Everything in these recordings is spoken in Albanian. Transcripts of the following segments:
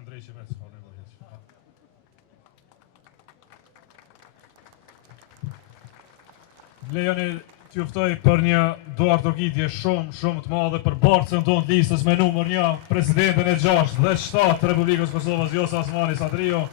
Andrej që vetë, s'ka nevojë. Lejoni t'ju ftoj për një duartokitje shumë të madhe për barcën tonë të listës me numër 1, presidentin e 6 dhe 7 të Republikës Kosovës, Vjosa Osmani Sadrio.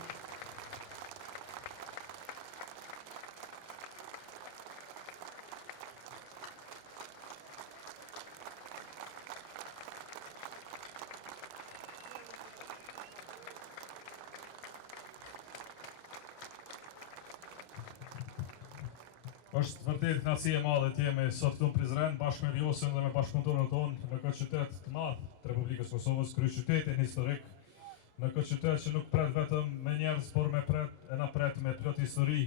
Është vërtet kënaqësi e madhe të jemi sot këtu në Prizren bashkë me Vjosën dhe me bashkëpunëtorët tonë në këtë qytet të madh të Republikës Kosovës, kryeqytetin historik, në këtë qytet që nuk pret vetëm me njerëz, por me plot histori,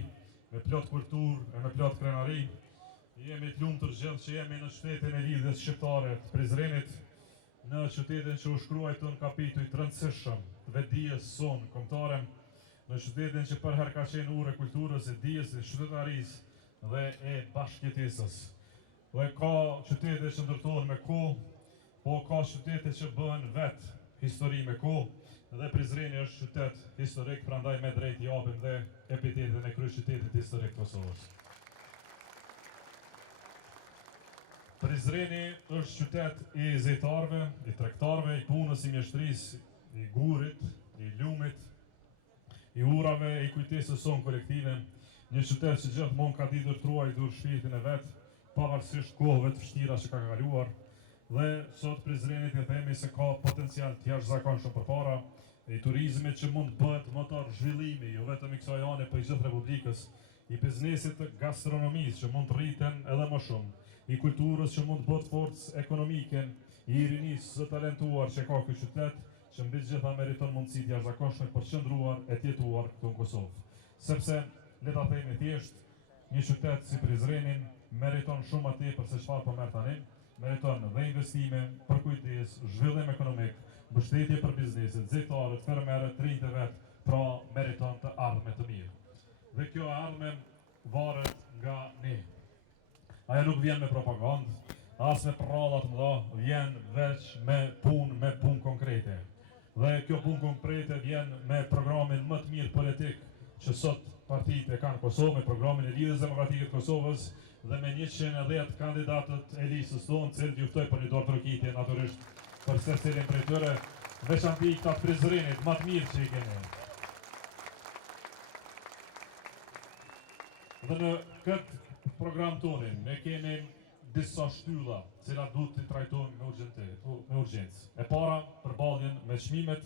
me plot kulturë e me plot krenari. Jemi të lumtur gjithë që jemi në qytetin e lidhjes shqiptare të Prizrenit, në qytetin që u shkruajtën kapituj të rëndësishëm të vetdijes sonë kombëtare, në qytetin që për herë ka qenë ure kulturës, e dijes, e qytetarisë dhe e bashkëjetesës. Dhe ka qytete që ndërtohen me kohë, po ka qytete që bëhen vetë histori me kohë, dhe Prizreni është qytet historik, prandaj me drejt i japim dhe epitetin e kryeqytetit historik të Kosovës. Prizreni është qytet i zejtarëve, i tregtarëve, i punës, i mjeshtrisë, i gurit, i lumit, i urave, i kujtesës sonë kolektive. Një qytet që gjithmonë ka ditur truajtur shpirtin e vet, pavarësisht kohëve të vështira që ka kaluar, dhe sot Prizrenit e themi se ka potencial të jashtëzakonshëm përpara, i turizmit që mund të bëhet motor zhvillimi, jo vetëm i kësaj ane, por i gjithë Republikës, i biznesit të gastronomisë që mund të rriten edhe më shumë, i kulturës që mund të bëhet forcë ekonomike, i rinisë së talentuar që ka ky qytet, që mbi të gjitha meriton mundësi të jashtëzakonshme për të qëndruar e të jetuar këtu në Kosovë. Sepse le ta themi thjesht, një qytet si Prizrenin meriton shumë atë për se çfarë po merr tani, meriton dhe investime për kujdes, zhvillim ekonomik, mbështetje për bizneset, zejtarët, fermerët, rinjtë e vet, pra meriton të ardhme të mirë. Dhe kjo ardhme varet nga ne. Ajo nuk vjen me propagandë, as me prralla të mëdha, vjen veç me punë konkrete. Dhe kjo punë konkrete vjen me programin më të mirë politik që sot partitë e kanë Kosovë, me programin e Lidhjes Demokratike të Kosovës dhe me 110 kandidatët e listës tonë, cilët ju ftoj për një duartërokitje natyrisht për secilin prej tyre, veçanti këta të Prizrenit, më të mirë që i keni. Dhe në këtë program tonin ne kemi disa shtylla, cilat duhet të trajtojmë me urgjencë. E para, përballjen me çmimet,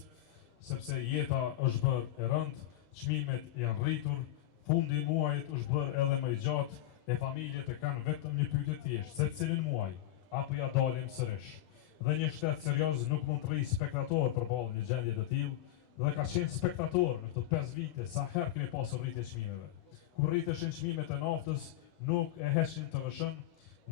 sepse jeta është bërë e rëndë, çmimet janë rritur, fundi i muajit është bërë edhe më i gjatë, e familjet e kanë vetëm një pyetje thjesht, se cilin muaj apo ja dalim sërish. Dhe një shtet serioz nuk mund të rrijë spektator përballë një gjendje të tillë, dhe ka qenë spektator në këto 5 vite, sa herë kemi pasur rritje çmimeve. Kur rriteshin çmimet e naftës, nuk e heshin TVSH-n,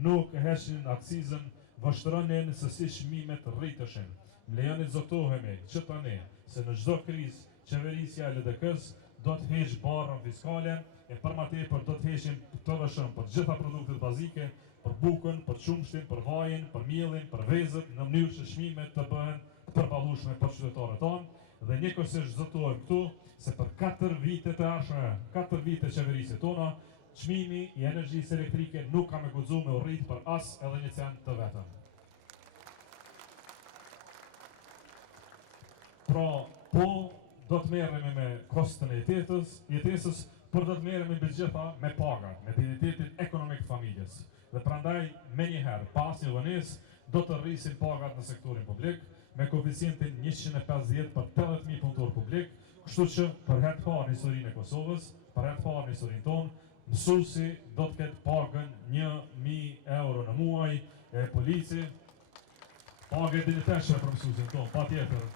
nuk e heshin akcizën, vështronin se si çmimet rriteshin. Lejoni të zotëtohemi që tani se në çdo krizë qeverisja e LDK-s do të heqë barrën fiskale, e për më tepër do të heqin TVSH-n për gjitha produktet bazike, për bukën, për qumshtin, për vajin, për mielin, për vezët, në mënyrë që çmimet të bëhen të përballueshme për qytetarët tonë, dhe njëkohësisht zotohem këtu se për 4 vite të ardhshme, 4 vite qeverisë tona, çmimi i energjisë elektrike nuk ka me guxuar me u rrit për as edhe një cent të vetëm. Pra, po do të merremi me kostën e jetesës, por do të merremi me gjitha me pagat, me dignitetin ekonomik të familjes. Dhe prandaj, me njëherë, pas një vënies, do të rrisin pagat në sektorin publik, me koeficientin 150 për 80.000 punëtor publik, kështu që për herë të parë në historinë e Kosovës, për herë të parë në historinë tonë, mësuesi do të ketë pagën 1.000 euro në muaj, e polici, pagë e dinjiteshme për mësuesin tonë, patjetër.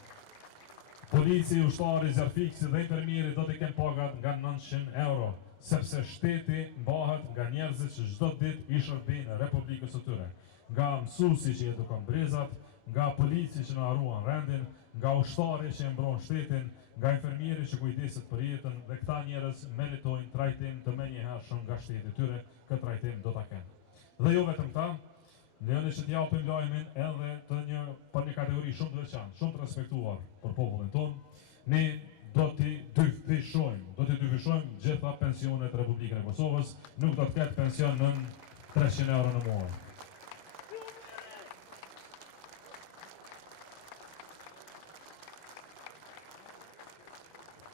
Polici, ushtari, zjarfiksi dhe infermieri do të kenë pagat nga 900 euro, sepse shteti mbahet nga njerëzit që çdo ditë i shërbejnë Republikës së tyre. Nga mësuesi që edukon brezat, nga polici që na ruan rendin, nga ushtari që e mbron shtetin, nga infermieri që kujdeset për jetën, dhe këta njerëz meritojnë trajtim të menjëhershëm nga shteti i tyre, këtë trajtim do ta kenë. Dhe jo vetëm këta, lejoni që t'japim lajmin edhe për një kategori shumë të veçantë, shumë të respektuar për popullin tonë, ne do t'i dyfishojmë gjitha pensionet e Republikën e Kosovës, nuk do të ketë pension nën 300 euro në muaj.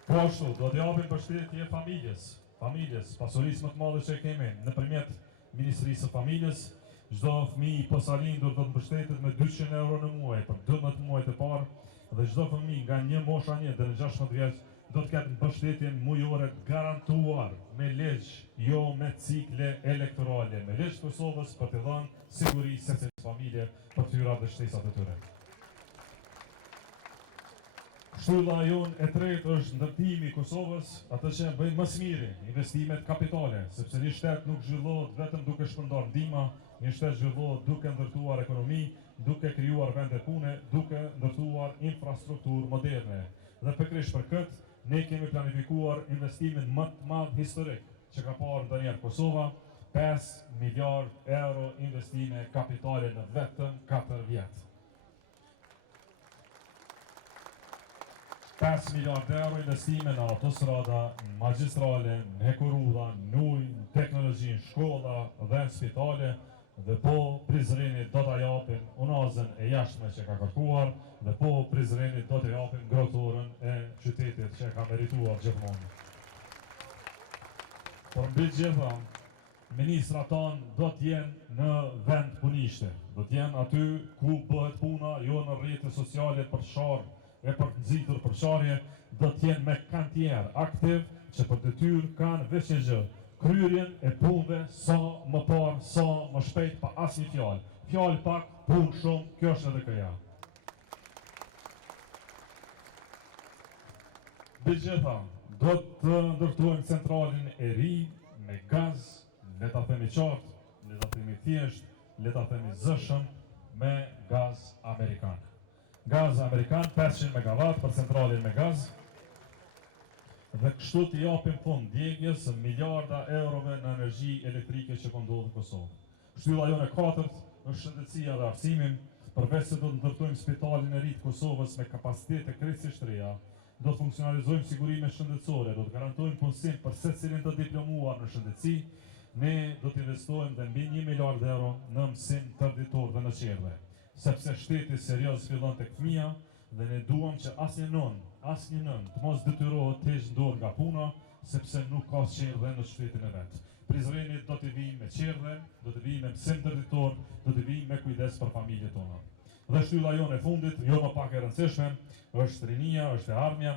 Po ashtu, do të japim mbështetje familjes, pasurisë më të madhe që kemi nëpërmjet Ministrisë së Familjes. Çdo fëmijë i posalindur do të mbështetet me 200 euro në muaj për 12 muajt e parë dhe çdo fëmijë nga një mosha 1 deri në 16 vjeç do të ketë mbështetjen mujore garantuar me ligj, jo me cikle elektorale, me ligj të Kosovës për të dhënë siguri secilit familje për tyrat dhe shtesat e tyre. Shtylla jonë e tretë është ndërtimi i Kosovës, atë që bëjmë më së miri, investimet kapitale, sepse një shtet nuk zhvillohet vetëm duke shpërndar ndihma, një shtet zhvillohet duke ndërtuar ekonomi, duke krijuar vende pune, duke ndërtuar infrastrukturë moderne. Dhe pikërisht për këtë, ne kemi planifikuar investimin më të madh historik që ka parë ndonjëherë Kosova, 5 miliard euro investime kapitale në vetëm 4 vjet. 5 miliard euro investime në autostrada, magjistrale, në hekurudha, në ujë, në teknologji, në shkolla dhe në spitale, dhe po Prizreni do t'a japin unazën e jashtme që ka kërkuar, dhe po Prizreni do t'a japin grotorën e qytetit që ka merituar gjithmonë. Por mbi gjitha, ministrat tanë do t'jenë në vend punishte, do t'jenë aty ku bëhet puna, jo në rrjetet sociale për sharë, e për të nxitur për sharje, do t'jenë me kantier aktiv që për detyrë kanë veç një gjë, kryerjen e punëve sa më parë, sa më shpejt pa asnjë fjalë. Fjalë pak, punë shumë, kjo është edhe këja. Bigjeta, do të ndërtojmë centralin e ri me gaz, le ta themi qartë, le ta themi thjesht, le ta themi zëshëm, me gaz amerikan. Gaz amerikan, 500 MW për centralin me gaz, dhe kështu t'i japim fund djegjes miliarda eurove në energji elektrike që ndodhë në Kosovë. Shtylla jone e katërt është shëndetësia dhe arsimin, përveç se do të ndërtojmë spitalin e ri të Kosovës me kapacitete krejtësisht reja, do të funksionalizojmë sigurimet shëndetësore, do të garantojmë punësim për secilin të diplomuar në shëndetësi, ne do të investojmë dhe mbi 1 miliard euro në mësim tërditor dhe në qerdhe. Sepse shteti serioz fillon tek fëmia dhe ne duam që asnjë nën të mos detyrohet të heqë dorë nga puna, sepse nuk ka qerdhe në shtetin e vet. Prizreni do të vijë me qerdhe, do të vijë me mësim tërditor, do të vijë me kujdes për familjet tona. Dhe shtylla jonë e fundit, jo më pak e rëndësishme, është rinia, është e ardhmja,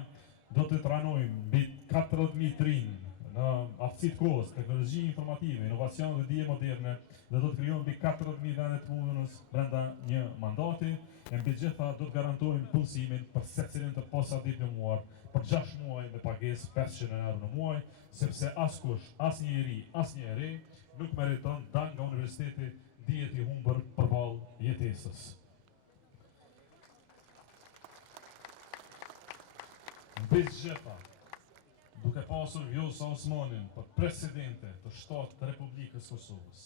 do të trajnojmë mbi 40.000 trinë në aftësitë kohës, teknologji informative, inovacion dhe dije moderne, dhe do të krijojmë mbi 40.000 vende të punës brenda një mandati, e mbi gjitha do të garantojmë punësimin për secilin të posadiplomuar për 6 muaj me pagesë 500 euro në muaj, sepse askush, asnjë eri nuk meriton dal nga universiteti dihet i humbur përballë jetesës. Mbi gjitha, duke pasur Vjosa Osmanin për presidente të shtetit të Republikës Kosovës,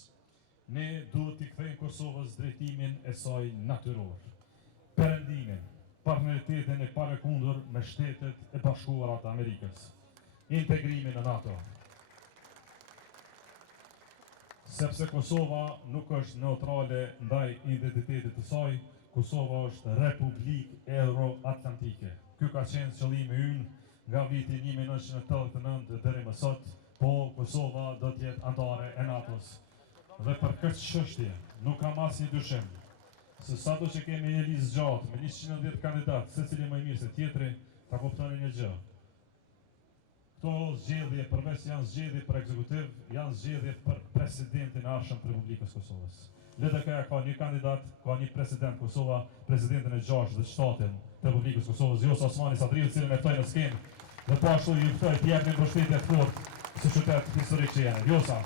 ne duhet t'i kthejmë Kosovës drejtimin e saj natyror, perëndimin, partneritetin e parekundur me Shtetet e Bashkuara të Amerikës, integrimin në NATO. Sepse Kosova nuk është neutrale ndaj identitetit të saj, Kosova është Republikë Euro-Atlantike. Ky ka qenë qëllimi ynë nga viti 1989 deri më sot, po Kosova do të jetë anëtare e NATO-s. Dhe për këtë çështje nuk kam asnjë dyshim se sado që kemi një listë gjatë me 110 kandidatë, secili më i mirë se tjetri, ta kuptoni një gjë. Këto zgjedhje përveç janë zgjedhje për ekzekutiv, janë zgjedhje për presidentin e ardhshëm të Republikës Kosovës. LDK-ja ka një kandidat, ka një president Kosova, presidentin e 6 dhe 7 të Republikës Kosovës, Vjosa Osmani Sadriu, i cili e ftoi në skenë dhe po ashtu ju ftoi të japni mbështetje të fortë si qytet historik që jeni. Vjosa.